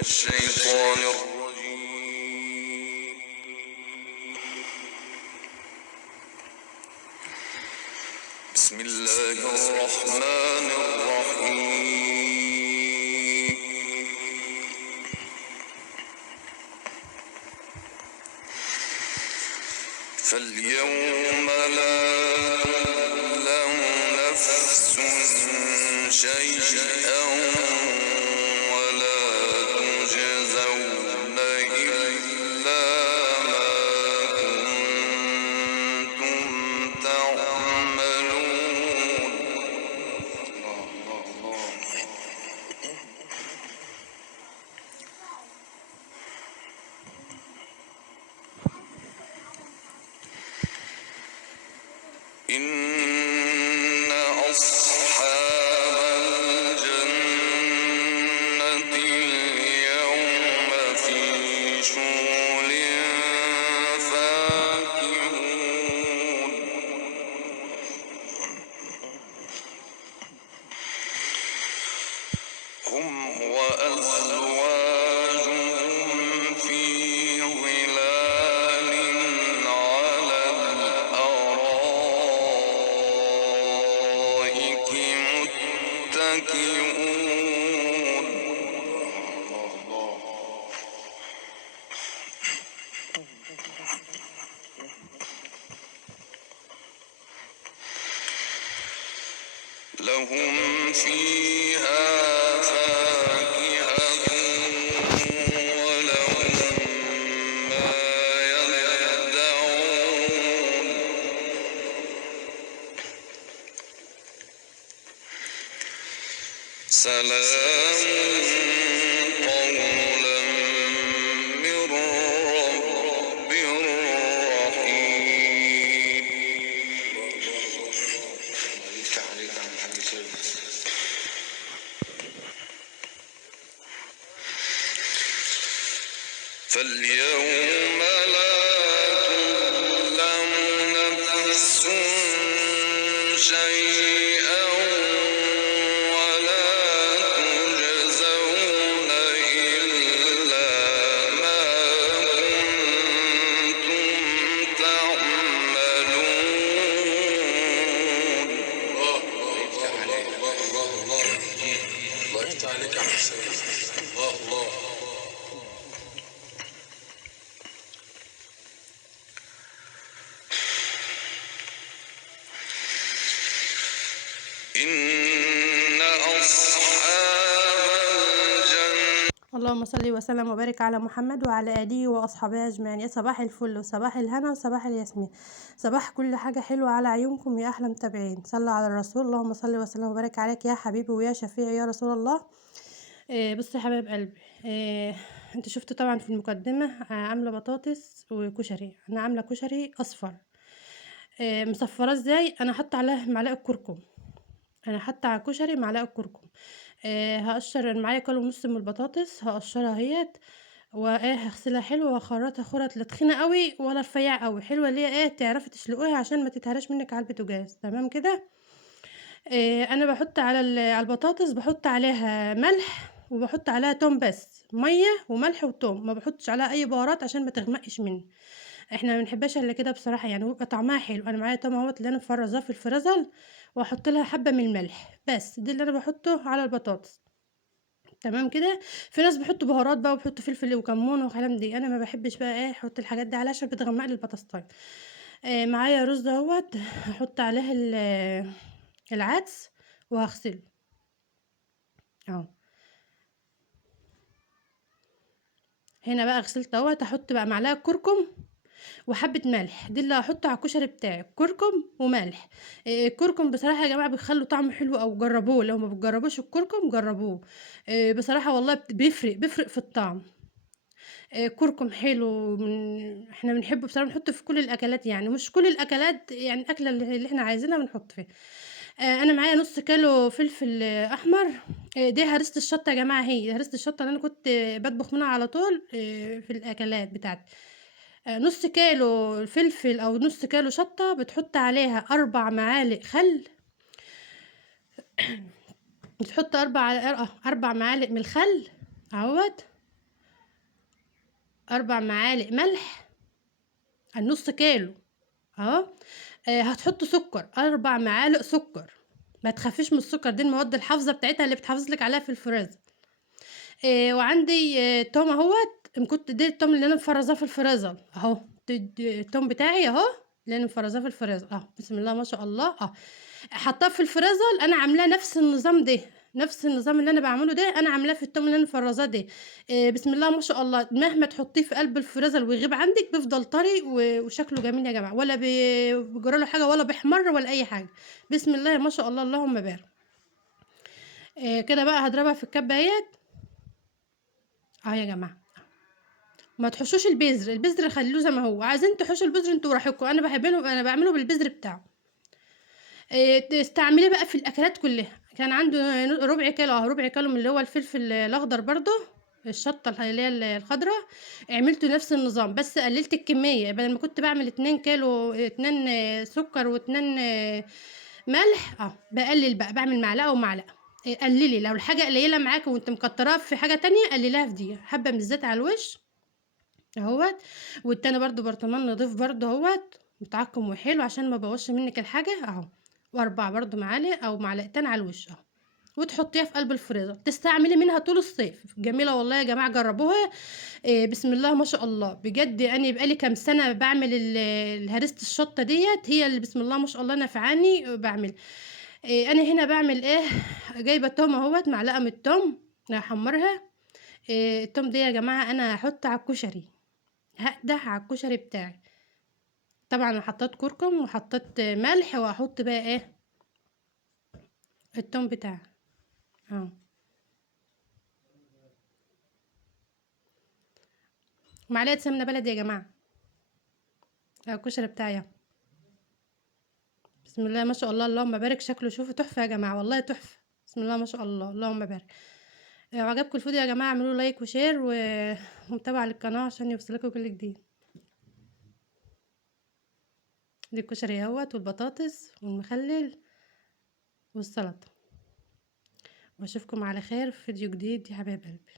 الشيطان الرجيم. بسم الله الرحمن الرحيم. فاليوم لا تظلم نفس شيئا ولا تجزون إلا ما كنتم تعملون. إن أصحاب الجنة اليوم في شغل فاكهون. هم وأزواجهم في ظلال على الأرائك متكئون. لهم فيها فاكهة ولهم ما يدعون. سلام قولا من رب رحيم. فاليوم لا تظلم نفس شيئا ولا تجزون إلا ما كنتم تعملون. الله يفتح عليك. الله يفتح عليك يا حسين. الله. إن أصحاب الجنة. اللهم صل وسلم وبارك على محمد وعلى آله وأصحابه أجمعين. يا صباح الفل وصباح الهنا وصباح الياسمين، صباح كل حاجة حلوة على عيونكم يا أحلى متابعين. صلوا على الرسول. اللهم صل وسلم وبارك عليك يا حبيبي ويا شفيعي يا رسول الله. بصي يا حبايب قلبي، انتوا شفتوا طبعا في المقدمة عاملة بطاطس وكشري. أنا عاملة كشري أصفر، مصفرة ازاي؟ أنا حاطة عليه معلقة كركم. انا حاطه على الكشري معلقه كركم. هقشر معايا كيلو ونص من البطاطس، هقشرها اهيت هغسلها حلو واخرطها خرط، لا تخينه قوي ولا رفيعه قوي، حلوه اللي هي تعرفي تسلقوها عشان ما تتهرش منك على البوتاجاز. تمام كده. انا بحط على البطاطس بحط عليها ملح وبحط عليها توم، بس ميه وملح وتوم، ما بحطش عليها اي بهارات عشان ما تغمقش مني. احنا ما بنحبهاش الا كده بصراحه، يعني ويبقى طعمها حلو. انا معايا توم اهوت اللي انا مفرزاه في الفريزر، واحط لها حبه من الملح بس، دي اللي انا بحطه على البطاطس. تمام كده. في ناس بيحطوا بهارات بقى وبيحطوا فلفل وكمون وكلام دي، انا ما بحبش بقى احط الحاجات دي عليها عشان بتغمق لي البطاطسايه. معايا رز اهوت، هحط عليه العدس وهغسله اهو. هنا بقى غسلت اهوت، هحط بقى معلقه كركم وحبه ملح، دي اللي هحطه على الكشري بتاعي، كركم وملح. الكركم بصراحه يا جماعه بيخلوا طعمه حلو، او جربوه لو ما بتجربوش الكركم جربوه. بصراحه والله بيفرق في الطعم. كركم حلو، احنا بنحبه بصراحه، بنحطه في كل الاكلات، يعني مش كل الاكلات، يعني الاكله اللي احنا عايزينها بنحط فيها. انا معايا نص كيلو فلفل احمر. دي هرسه الشطه يا جماعه، هي هرسه الشطه اللي انا كنت بطبخ منها على طول في الاكلات بتاعتي. نص كيلو فلفل او نص كيلو شطه بتحط عليها 4 معالق خل. بتحط 4 معالق من الخل اهوت. 4 معالق ملح، النص كيلو اهو. هتحطوا سكر 4 معالق سكر، ما تخافيش من السكر، دي المواد الحافظه بتاعتها اللي بتحافظ لك عليها في الفريزر. وعندي توم اهوت، كنت دي التوم اللي انا مفرزاه في الفريزر اهو، التوم بتاعي اهو اللي انا مفرزاه في الفريزر اهو، بسم الله ما شاء الله اهو. حطاه في الفريزر، انا عاملاه نفس النظام ده، نفس النظام اللي انا بعمله ده انا عاملاه في التوم اللي انا مفرزاه ده. بسم الله ما شاء الله، مهما تحطيه في قلب الفريزر ويغيب عندك بيفضل طري وشكله جميل يا جماعه، ولا بيجرى له حاجه ولا بيحمر ولا اي حاجه. بسم الله ما شاء الله اللهم بارك. كده بقى هضربها في الكبايات اهو يا جماعه. ما تحشوش البذر، البذر خلوه زي ما هو، عايزين تحشوا البذر انتوا براحتكم، انا بعمله بالبذر بتاعه. تستعمليه بقى في الاكلات كلها. كان عنده ربع كيلو ربع كيلو من اللي هو الفلفل الاخضر برضه، الشطه اللي هي الخضراء. عملته نفس النظام بس قللت الكميه، بدل ما كنت بعمل 2 كيلو 2 سكر و2 ملح بقلل بقى، بعمل معلقه ومعلقه. قللي لو الحاجه قليله معاك وانت مكتراها في حاجه تانية، قلليها في دي حبه من الزيت على الوش اهوت. والتاني برضو برطمان نضيف برضو اهوت متعقم وحلو عشان ما بوظش منك الحاجه اهو. واربع برضو معالق او معلقتين على الوش اهو، وتحطيها في قلب الفريزر تستعملي منها طول الصيف. جميله والله يا جماعه، جربوها. بسم الله ما شاء الله بجد. انا بقالي كام سنه بعمل الهريسه الشطه ديت، هي اللي بسم الله ما شاء الله نفعاني بعمل. انا هنا بعمل ايه، جايبه توم اهوت، معلقه من التوم هحمرها. التوم دي يا جماعه انا هحطه على الكشري، هقدح على الكشري بتاعي. طبعا انا حطيت كركم وحطيت ملح، وهحط بقى ايه التوم بتاعي اهو. معلقه سمنه بلدي يا جماعه على الكشري بتاعي اهو. بسم الله ما شاء الله اللهم بارك، شكله شوفوا تحفه يا جماعه والله تحفه. بسم الله ما شاء الله اللهم بارك. لو عجبكم الفيديو يا جماعه اعملوا لايك وشير ومتابعه للقناه عشان يوصلكم كل جديد. دي الكشري اهوت والبطاطس والمخلل والسلطه. واشوفكم على خير في فيديو جديد يا حبايب قلبي.